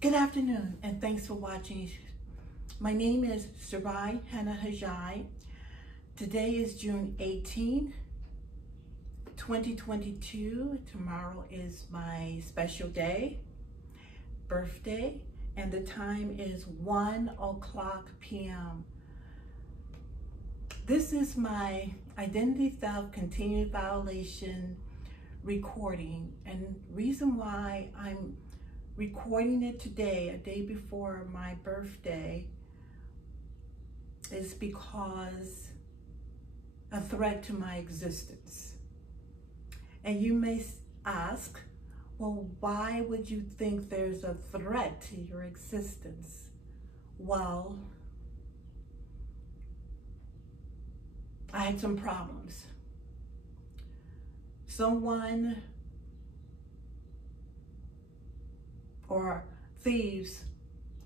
Good afternoon, and thanks for watching. My name is Sarai Ajai. Today is June 18, 2022. Tomorrow is my special day, birthday, and the time is 1:00 p.m. This is my identity theft continued violation recording, and reason why I'm recording it today, a day before my birthday, is because a threat to my existence. And you may ask, well, why would you think there's a threat to your existence? Well, I had some problems. Someone or thieves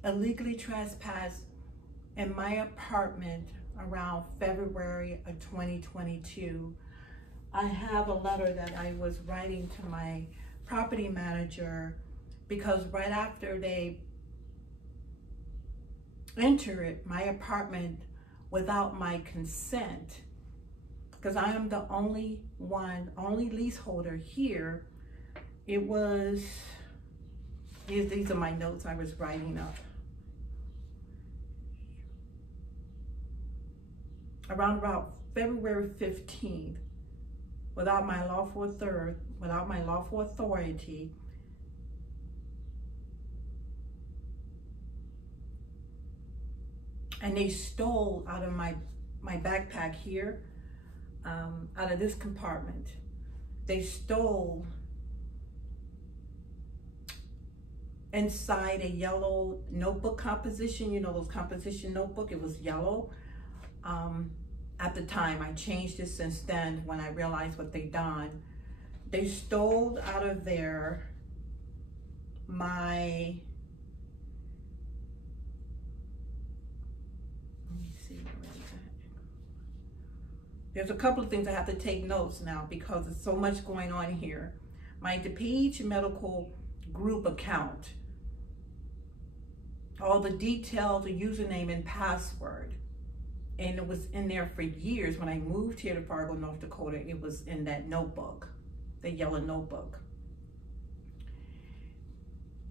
illegally trespassed in my apartment around February of 2022. I have a letter that I was writing to my property manager because right after they entered my apartment without my consent, because I am the only leaseholder here, it was, these are my notes I was writing up. Around about February 15th, without my lawful authority, and they stole out of my backpack here, out of this compartment. They stole inside a yellow notebook composition, you know, those composition notebook, it was yellow. At the time, I changed it since then when I realized what they done. They stole out of there my, let me see where is that? There's a couple of things I have to take notes now because there's so much going on here. My DePage Medical Group account, all the details, the username and password. And it was in there for years. When I moved here to Fargo, North Dakota, it was in that notebook, the yellow notebook.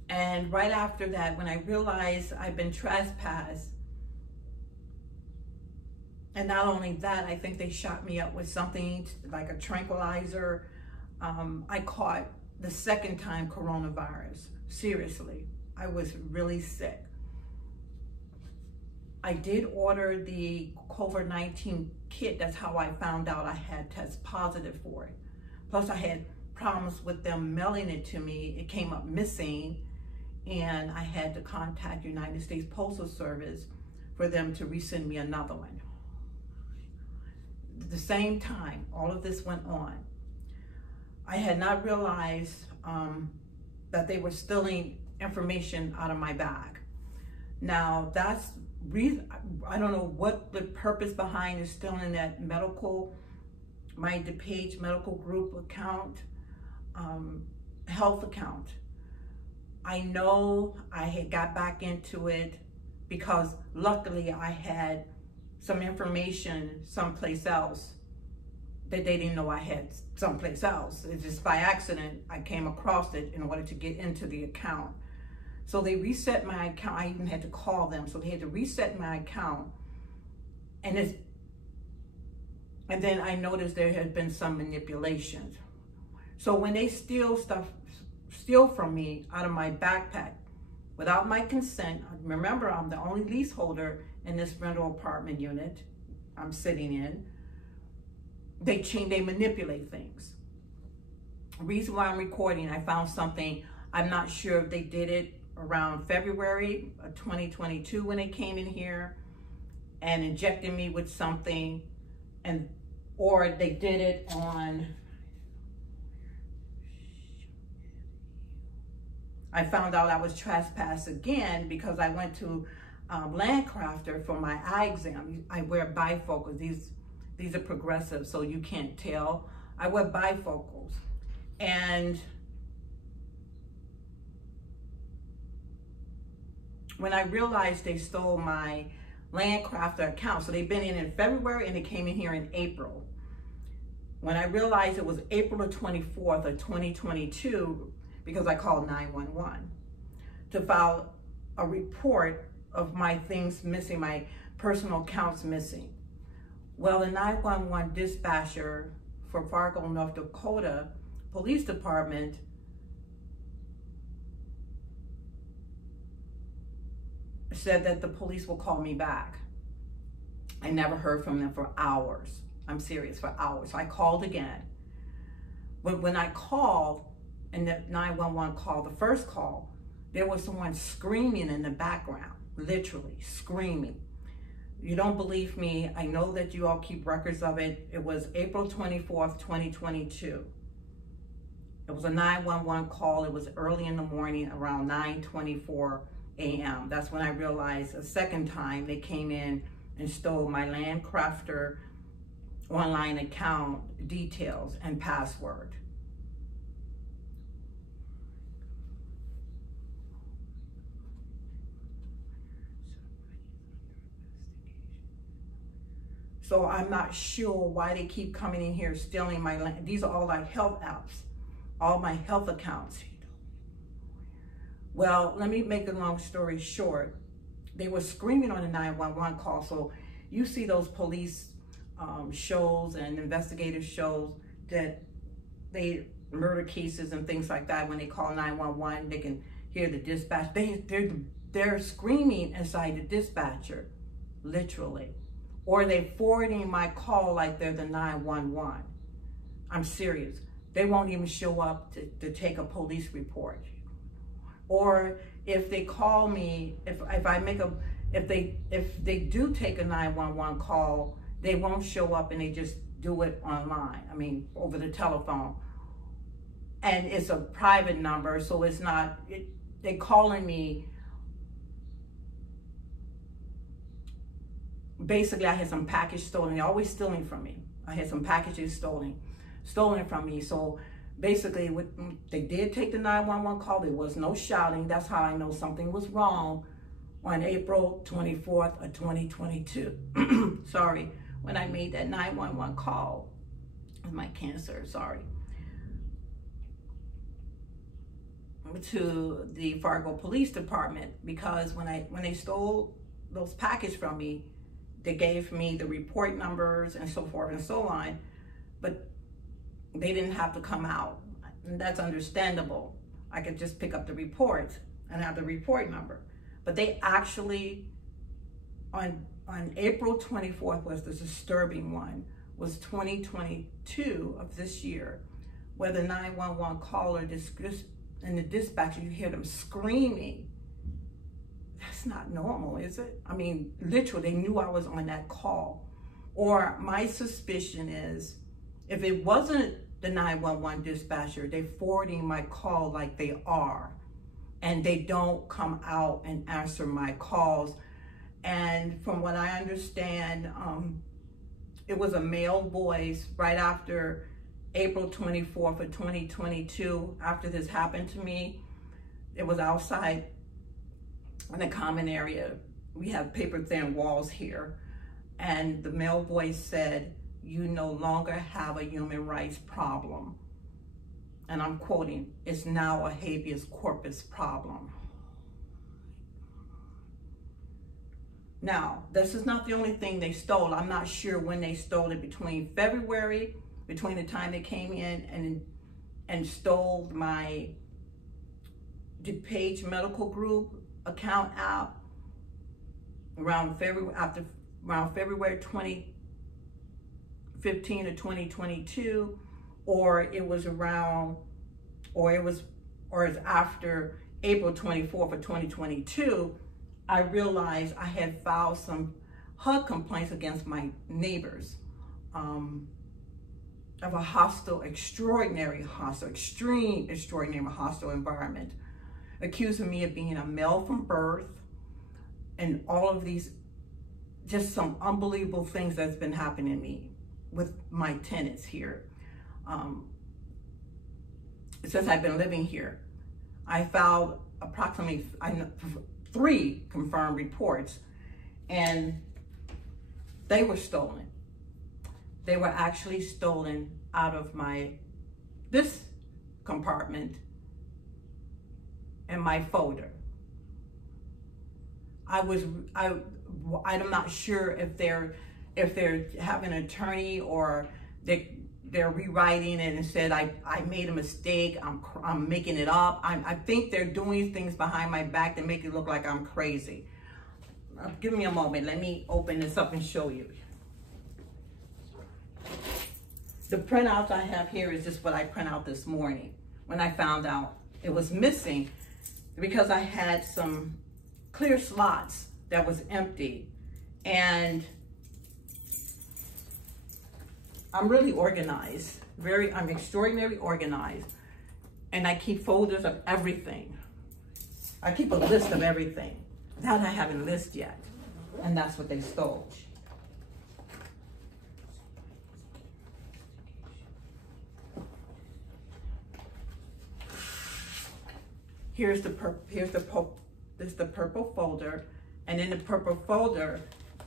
And right after that, when I realized I've been trespassed, and not only that, I think they shot me up with something like a tranquilizer. I caught the second time coronavirus. Seriously, I was really sick. I did order the COVID-19 kit. That's how I found out I had tested positive for it. Plus I had problems with them mailing it to me. It came up missing, and I had to contact United States Postal Service for them to resend me another one. At the same time, all of this went on. I had not realized that they were stealing information out of my bag. Now that's reason, I don't know what the purpose behind is stealing that my DePage Medical Group account, health account. I know I had got back into it because luckily I had some information someplace else that they didn't know I had someplace else. It's just by accident I came across it in order to get into the account. So they reset my account. I even had to call them. So they had to reset my account. And then I noticed there had been some manipulations. So when they steal from me out of my backpack without my consent, remember I'm the only leaseholder in this rental apartment unit I'm sitting in, they manipulate things. The reason why I'm recording, I found something, I'm not sure if they did it around February of 2022 when they came in here and injected me with something, or they did it on, I found out I was trespassed again because I went to Landcrafter for my eye exam. I wear bifocals. These are progressive, so you can't tell. I wear bifocals. And when I realized they stole my Landcrafter account, so they've been in February and they came in here in April. When I realized it was April the 24th of 2022, because I called 911 to file a report of my things missing, my personal accounts missing. Well, the 911 dispatcher for Fargo, North Dakota Police Department said that the police will call me back. I never heard from them for hours. I'm serious, for hours. So I called again. But when I called, and the 911 call, the first call, there was someone screaming in the background, literally screaming. You don't believe me, I know that you all keep records of it. It was April 24th, 2022. It was a 911 call. It was early in the morning, around 9:24 a.m. That's when I realized a second time they came in and stole my Landcrafter online account details and password. So I'm not sure why they keep coming in here stealing my land. These are all like health apps, all my health accounts. Well, let me make a long story short. They were screaming on the 911 call. So you see those police shows and investigative shows that they murder cases and things like that. When they call 911, they can hear the dispatch. They're screaming inside the dispatcher, literally. Or they forwarding my call like they're the 911. I'm serious. They won't even show up to take a police report. Or if they call me, if they do take a 911 call, they won't show up and they just do it online. I mean, over the telephone. And it's a private number, so it's not, they're calling me. Basically, I had some package stolen. They're always stealing from me. I had some packages stolen from me. So basically, they did take the 911 call. There was no shouting. That's how I know something was wrong on April 24th of 2022. Sorry, when I made that 911 call with my cancer, sorry, to the Fargo Police Department, because when they stole those packages from me, they gave me the report numbers and so forth and so on, but they didn't have to come out. And that's understandable. I could just pick up the report and have the report number. But they actually, on April 24th was the disturbing one, was 2022 of this year, where the 911 caller and the dispatcher, you hear them screaming. That's not normal, is it? I mean, literally, they knew I was on that call. Or my suspicion is, if it wasn't the 911 dispatcher, they're forwarding my call like they are, and they don't come out and answer my calls. And from what I understand, it was a male voice right after April 24th of 2022, after this happened to me. It was outside in the common area. We have paper thin walls here. And the male voice said, "You no longer have a human rights problem." And I'm quoting, "It's now a habeas corpus problem." Now, this is not the only thing they stole. I'm not sure when they stole it, between February, between the time they came in and stole my DuPage Medical Group account app around February 2015 to 2022, or it's after April 24th of 2022, I realized I had filed some HUD complaints against my neighbors of a extreme hostile environment, accusing me of being a male from birth, and all of these, just some unbelievable things that's been happening to me with my tenants here. Since I've been living here, I filed approximately 3 confirmed reports, and they were stolen. They were actually stolen out of this compartment and my folder. I'm not sure if they're having an attorney or they're rewriting it and said I made a mistake. I'm making it up. I think they're doing things behind my back to make it look like I'm crazy. Give me a moment. Let me open this up and show you. The printouts I have here is just what I print out this morning when I found out it was missing, because I had some clear slots that was empty, and I'm really organized. I'm extraordinarily organized, and I keep folders of everything. I keep a list of everything. That I haven't listed yet, and that's what they stole. Here's the purple folder, and in the purple folder,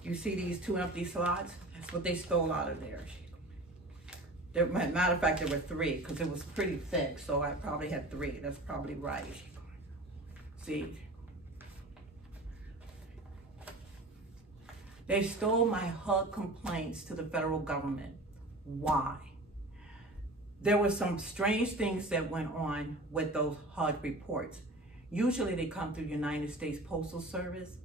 you see these 2 empty slots. That's what they stole out of there. Matter of fact, there were 3 because it was pretty thick, so I probably had 3. That's probably right. See, they stole my HUD complaints to the federal government. Why? There were some strange things that went on with those HUD reports. Usually they come through United States Postal Service.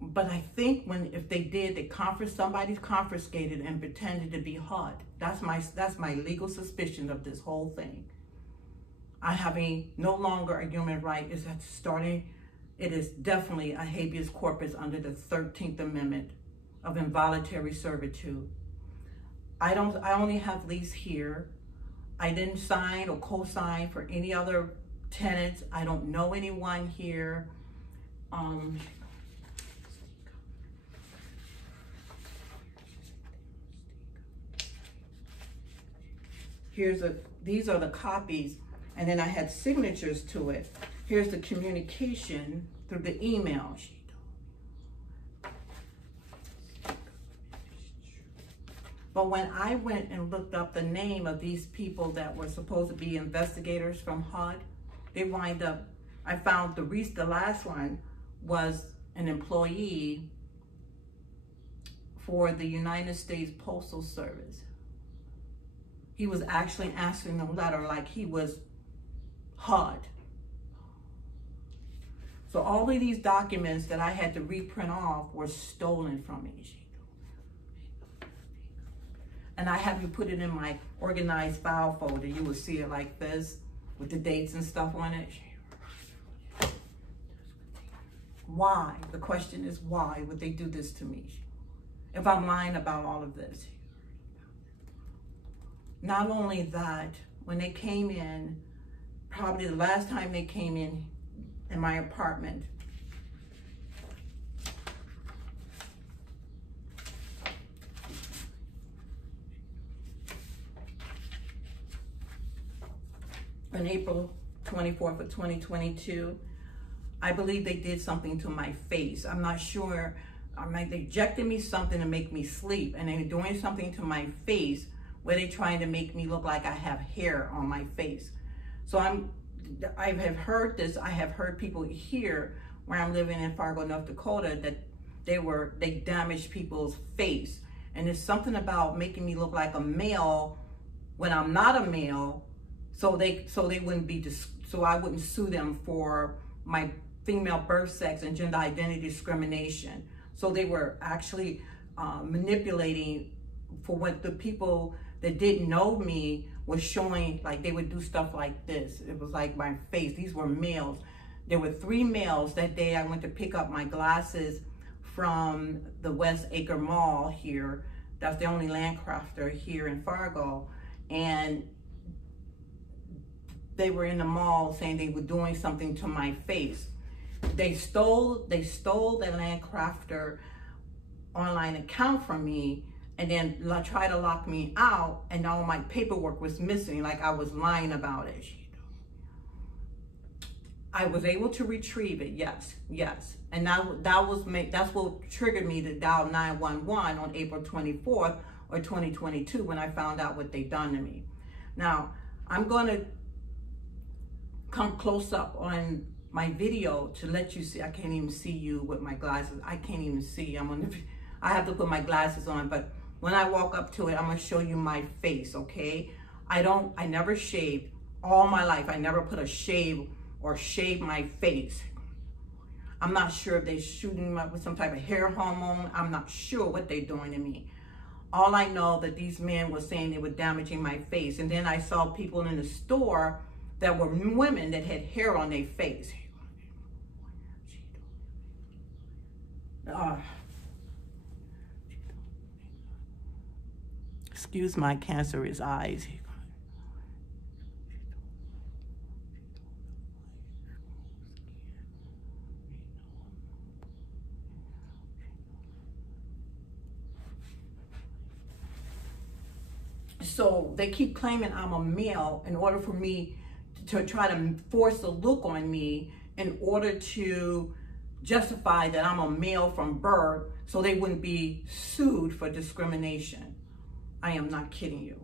But I think if they did, somebody's confiscated and pretended to be HUD. That's my legal suspicion of this whole thing. I have no longer a human right. It is definitely a habeas corpus under the 13th Amendment of involuntary servitude. I only have lease here. I didn't sign or co-sign for any other tenants. I don't know anyone here. These are the copies, and then I had signatures to it. Here's the communication through the email. But when I went and looked up the name of these people that were supposed to be investigators from HUD, I found the last one was an employee for the United States Postal Service. He was actually answering the letter like he was HUD. So all of these documents that I had to reprint off were stolen from me. And I have you put it in my organized file folder. You will see it like this with the dates and stuff on it. Why? The question is, why would they do this to me? If I'm lying about all of this. Not only that, when they came in, probably the last time they came in my apartment, on April 24th of 2022, I believe they did something to my face. I'm not sure. They injected me something to make me sleep, and they were doing something to my face where they trying to make me look like I have hair on my face. So I have heard this. I have heard people here where I'm living in Fargo, North Dakota, that they damaged people's face. And there's something about making me look like a male when I'm not a male, so I wouldn't sue them for my female birth sex and gender identity discrimination. So they were actually manipulating for what the people that didn't know me was showing. Like, they would do stuff like this. It was like my face. These were males. There were 3 males that day. I went to pick up my glasses from the West Acre Mall here. That's the only Landcrafter here in Fargo. And they were in the mall saying they were doing something to my face. They stole the Landcrafter online account from me, and then tried to lock me out, and all my paperwork was missing, like I was lying about it. I was able to retrieve it, yes. And that's what triggered me to dial 911 on April 24th or 2022 when I found out what they done to me. Now, I'm going to come close up on my video to let you see. I can't even see you with my glasses. I can't even see. I have to put my glasses on, but when I walk up to it, I'm going to show you my face, okay? I never shaved all my life. I never put a shave or shave my face. I'm not sure if they're shooting me up with some type of hair hormone. I'm not sure what they're doing to me. All I know that these men were saying they were damaging my face. And then I saw people in the store that were women that had hair on their face. Excuse my cancerous eyes. So they keep claiming I'm a male in order for me to try to force a look on me in order to justify that I'm a male from birth so they wouldn't be sued for discrimination. I am not kidding you.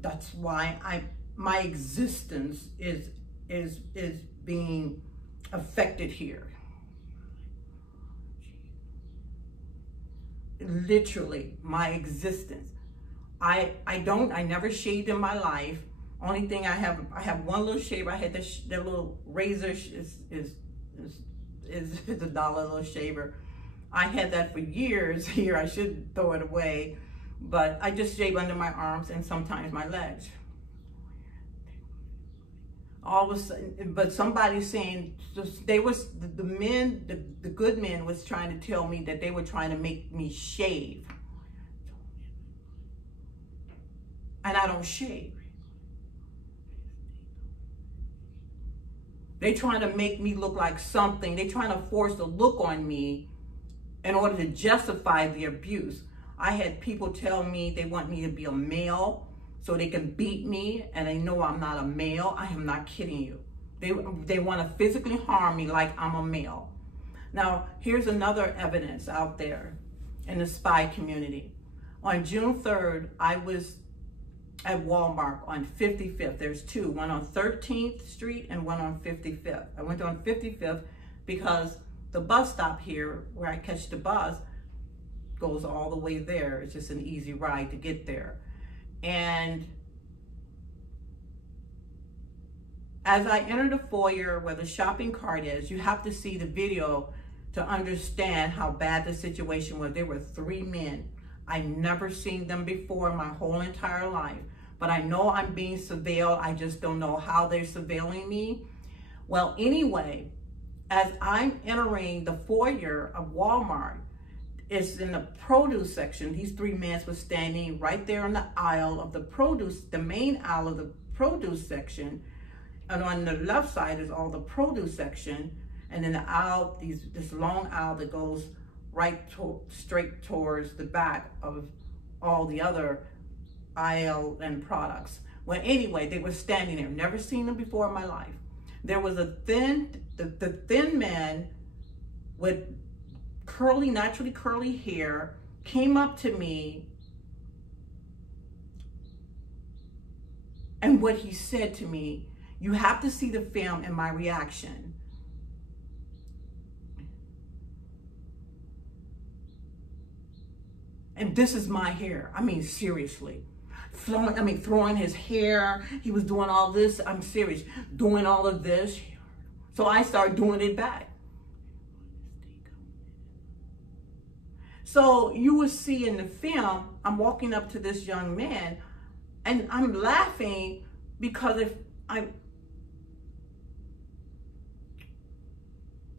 That's why my existence is being affected here. Literally, my existence. I never shaved in my life. Only thing I have one little shaver. I had that little razor is a dollar little shaver. I had that for years here. I should throw it away, but I just shave under my arms and sometimes my legs. All of a sudden, but somebody's saying the good men was trying to tell me that they were trying to make me shave, and I don't shave. They trying to make me look like something. They trying to force a look on me in order to justify the abuse. I had people tell me they want me to be a male so they can beat me, and they know I'm not a male. I am not kidding you. They want to physically harm me like I'm a male. Now, here's another evidence out there in the spy community. On June 3rd, I was at Walmart on 55th. There's two, one on 13th Street and one on 55th. I went on 55th because the bus stop here where I catch the bus goes all the way there. It's just an easy ride to get there. And as I enter the foyer where the shopping cart is, you have to see the video to understand how bad the situation was. There were three men. I've never seen them before in my whole entire life, but I know I'm being surveilled. I just don't know how they're surveilling me. Well, anyway, as I'm entering the foyer of Walmart, it's in the produce section. These three men were standing right there on the aisle of the produce, the main aisle of the produce section. And on the left side is all the produce section. And then the aisle, this long aisle that goes straight towards the back of all the other aisle and products. Well, anyway, they were standing there. Never seen them before in my life. There was the thin man with naturally curly hair came up to me, and what he said to me, you have to see the film and my reaction. And this is my hair. I mean, seriously. Throwing his hair. He was doing all this. I'm serious. Doing all of this. So I started doing it back. So you will see in the film, I'm walking up to this young man and I'm laughing because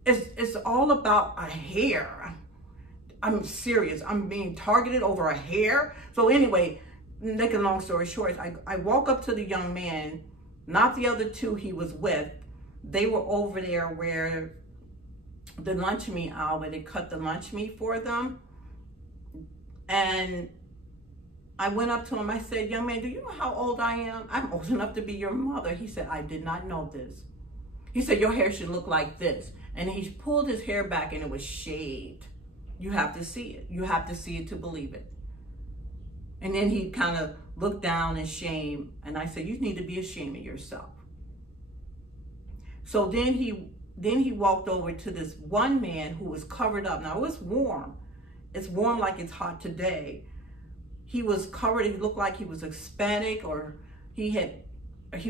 it's all about a hair. I'm serious. I'm being targeted over a hair. So anyway, make a long story short, I walk up to the young man, not the other two he was with. They were over there where the lunch meat aisle, where they cut the lunch meat for them. And I went up to him. I said, young man, do you know how old I am? I'm old enough to be your mother. He said, I did not know this. He said, your hair should look like this. And he pulled his hair back and it was shaved. You have to see it. You have to see it to believe it. And then he kind of looked down in shame. And I said, you need to be ashamed of yourself. So then he walked over to this one man who was covered up. Now, it was warm. It's warm like it's hot today. He was covered. He looked like he was Hispanic, or he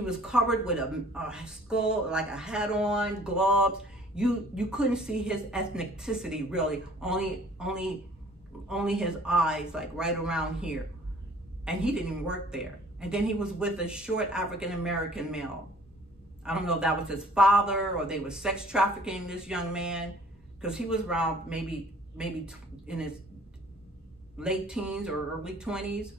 was covered with a skull, like a hat on, gloves. You couldn't see his ethnicity really. Only his eyes, like right around here. And he didn't even work there. And then he was with a short African-American male. I don't know if that was his father or they were sex trafficking this young man, because he was around maybe in his late teens or early 20s.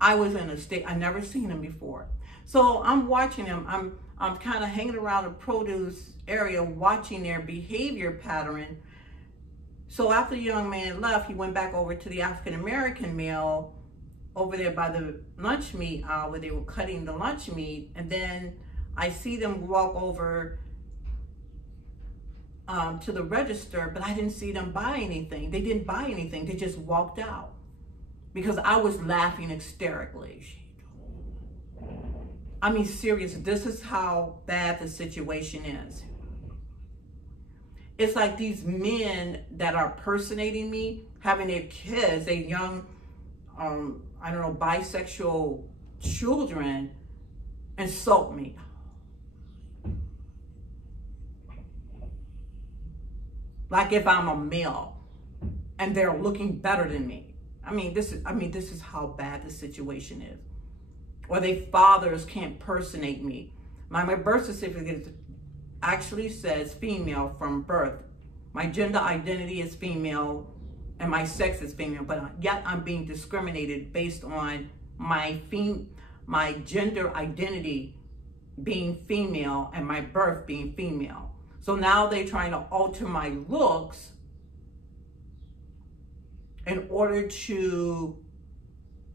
I was in a state, I never seen him before. So I'm watching him. I'm kind of hanging around the produce area watching their behavior pattern. So after the young man left, he went back over to the African-American male over there by the lunch meat aisle where they were cutting the lunch meat. And then I see them walk over to the register, but I didn't see them buy anything. They didn't buy anything. They just walked out because I was laughing hysterically. I mean, serious, this is how bad the situation is. It's like these men that are personating me, having their kids, their young, I don't know, bisexual children, insult me. Like if I'm a male and they're looking better than me. I mean, this is how bad the situation is. Or their fathers can't personate me. My birth certificate actually says female from birth. My gender identity is female and my sex is female, but yet I'm being discriminated based on my gender identity being female and my birth being female. So now they're trying to alter my looks in order to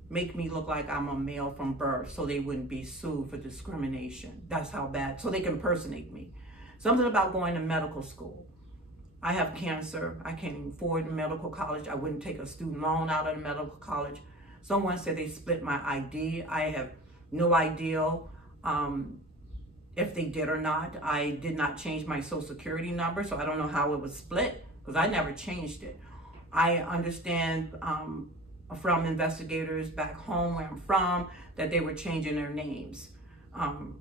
make me look like I'm a male from birth so they wouldn't be sued for discrimination. That's how bad, so they can impersonate me. Something about going to medical school. I have cancer. I can't even afford a medical college. I wouldn't take a student loan out of the medical college. Someone said they split my ID. I have no idea if they did or not. I did not change my social security number, so I don't know how it was split because I never changed it. I understand from investigators back home where I'm from that they were changing their names.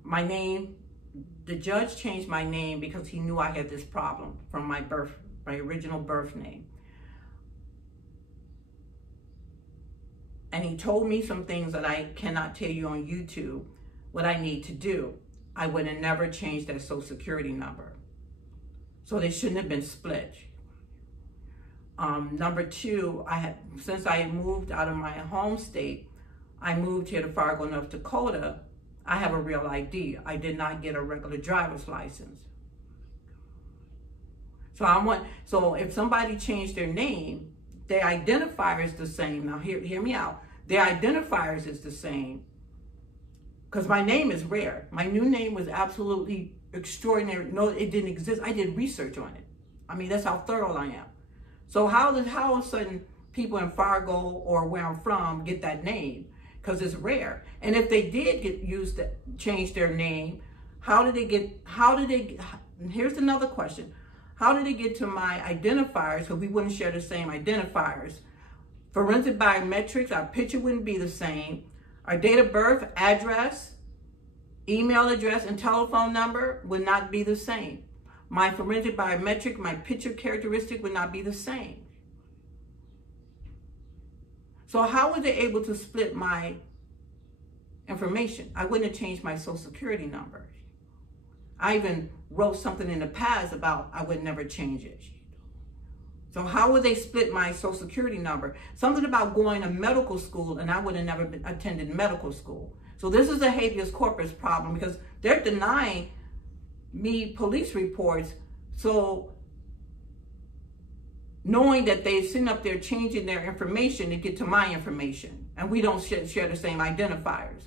My name, the judge changed my name because he knew I had this problem from my original birth name. And he told me some things that I cannot tell you on YouTube what I need to do. I would have never changed that social security number. So they shouldn't have been split. Number two, since I moved out of my home state, I moved here to Fargo, North Dakota. I have a real ID. I did not get a regular driver's license. So if somebody changed their name, their identifier is the same. Now hear me out. Their identifiers is the same. Because my name is rare. My new name was absolutely extraordinary. No, it didn't exist. I did research on it. I mean, that's how thorough I am. So how all of a sudden people in Fargo or where I'm from get that name? Because it's rare. And if they did change their name, here's another question. How did they get to my identifiers? Because we wouldn't share the same identifiers. Forensic biometrics, our picture wouldn't be the same. Our date of birth, address, email address, and telephone number would not be the same. My forensic biometric, my picture characteristic would not be the same. So how were they able to split my information? I wouldn't have changed my social security number. I even wrote something in the past about I would never change it. So how would they split my social security number? Something about going to medical school, and I would have never attended medical school. So this is a habeas corpus problem because they're denying me police reports. So knowing that they're sitting up there changing their information to get to my information, and we don't share the same identifiers.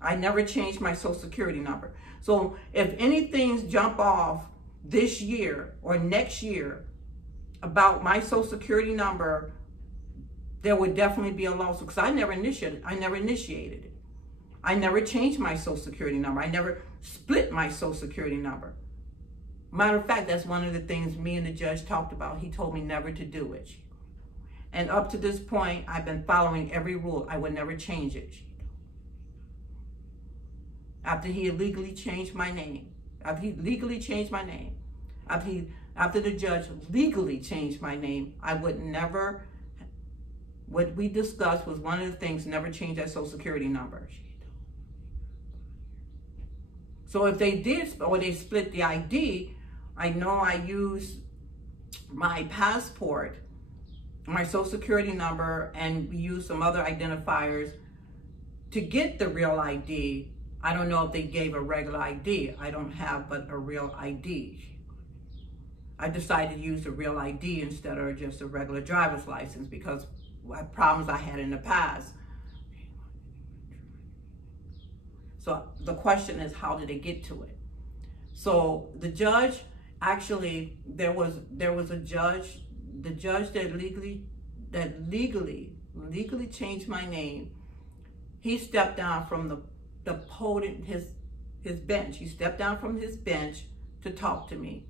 I never changed my social security number. So if anything jump off this year or next year about my social security number, there would definitely be a lawsuit, because I never initiated it. I never changed my social security number. I never split my social security number. Matter of fact, that's one of the things me and the judge talked about. He told me never to do it. And up to this point, I've been following every rule. I would never change it. After he illegally changed my name, after the judge legally changed my name, I would never, what we discussed was one of the things, never change that social security number. So if they did, or they split the ID, I know I used my passport, my social security number, and we used some other identifiers to get the real ID. I don't know if they gave a regular ID. I don't have but a real ID. I decided to use a real ID instead of just a regular driver's license because of problems I had in the past. So the question is, how did they get to it? So the judge, actually, there was a judge, the judge that legally changed my name. He stepped down from the podium, his bench. He stepped down from his bench to talk to me.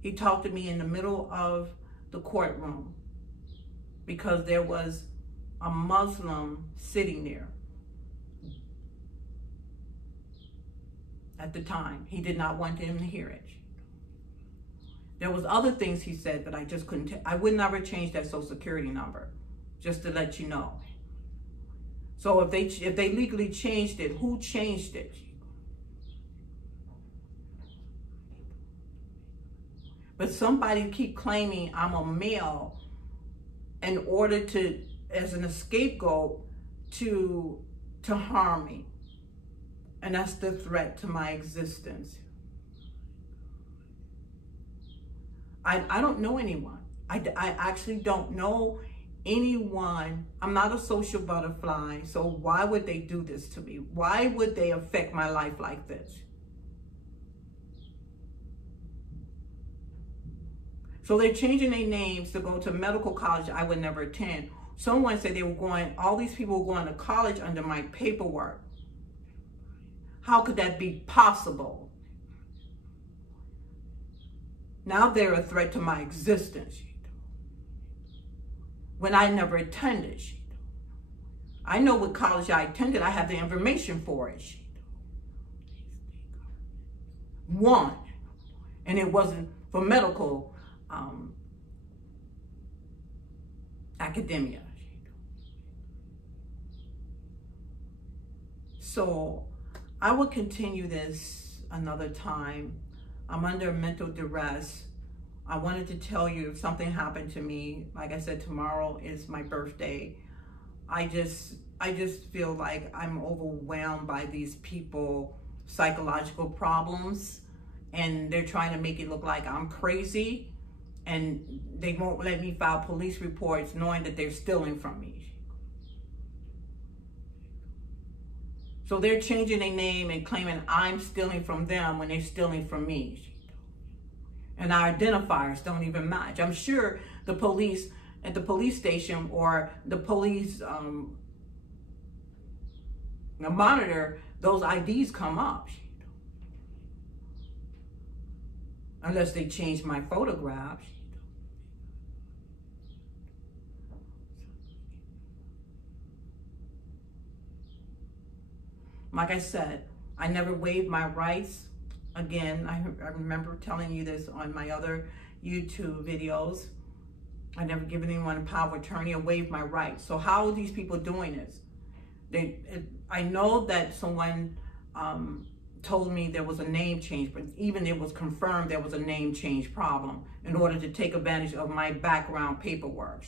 He talked to me in the middle of the courtroom because there was a Muslim sitting there at the time. He did not want him to hear it. There was other things he said, but I just couldn't. I would never change that social security number, just to let you know. So if they legally changed it, who changed it? But somebody keep claiming I'm a male in order to, as an scapegoat, to harm me. And that's the threat to my existence. I don't know anyone. I actually don't know anyone. I'm not a social butterfly, so why would they do this to me? Why would they affect my life like this? So they're changing their names to go to medical college I would never attend. Someone said they were going, all these people were going to college under my paperwork. How could that be possible? Now they're a threat to my existence when I never attended. I know what college I attended. I have the information for it. One, and it wasn't for medical academia. So I will continue this another time. I'm under mental duress. I wanted to tell you if something happened to me. Like I said, tomorrow is my birthday. I just feel like I'm overwhelmed by these people, psychological problems, and they're trying to make it look like I'm crazy, and they won't let me file police reports knowing that they're stealing from me. So they're changing their name and claiming I'm stealing from them when they're stealing from me. And our identifiers don't even match. I'm sure the police at the police station or the police monitor, those IDs come up. Unless they change my photographs. Like I said, I never waived my rights. Again, I remember telling you this on my other YouTube videos. I never given anyone a power of attorney or waived my rights. So how are these people doing this? I know that someone told me there was a name change, but even it was confirmed there was a name change problem in order to take advantage of my background paperwork.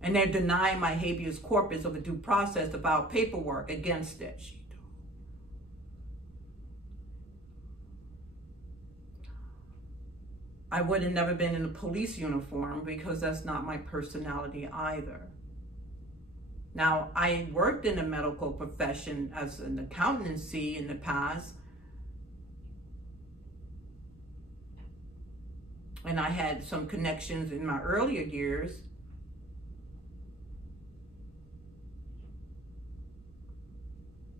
And they're denying my habeas corpus of a due process about paperwork against it. I would have never been in a police uniform because that's not my personality either. Now, I worked in the medical profession as an accountancy in the past, and I had some connections in my earlier years.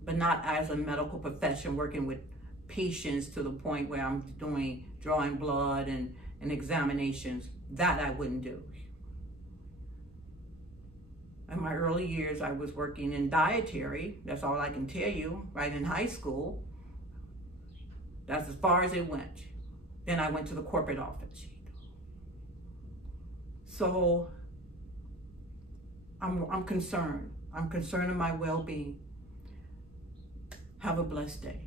But not as a medical profession, working with patients to the point where I'm drawing blood and examinations. That I wouldn't do. In my early years, I was working in dietary. That's all I can tell you, right in high school. That's as far as it went. Then I went to the corporate office. So I'm concerned. I'm concerned of my well-being. Have a blessed day.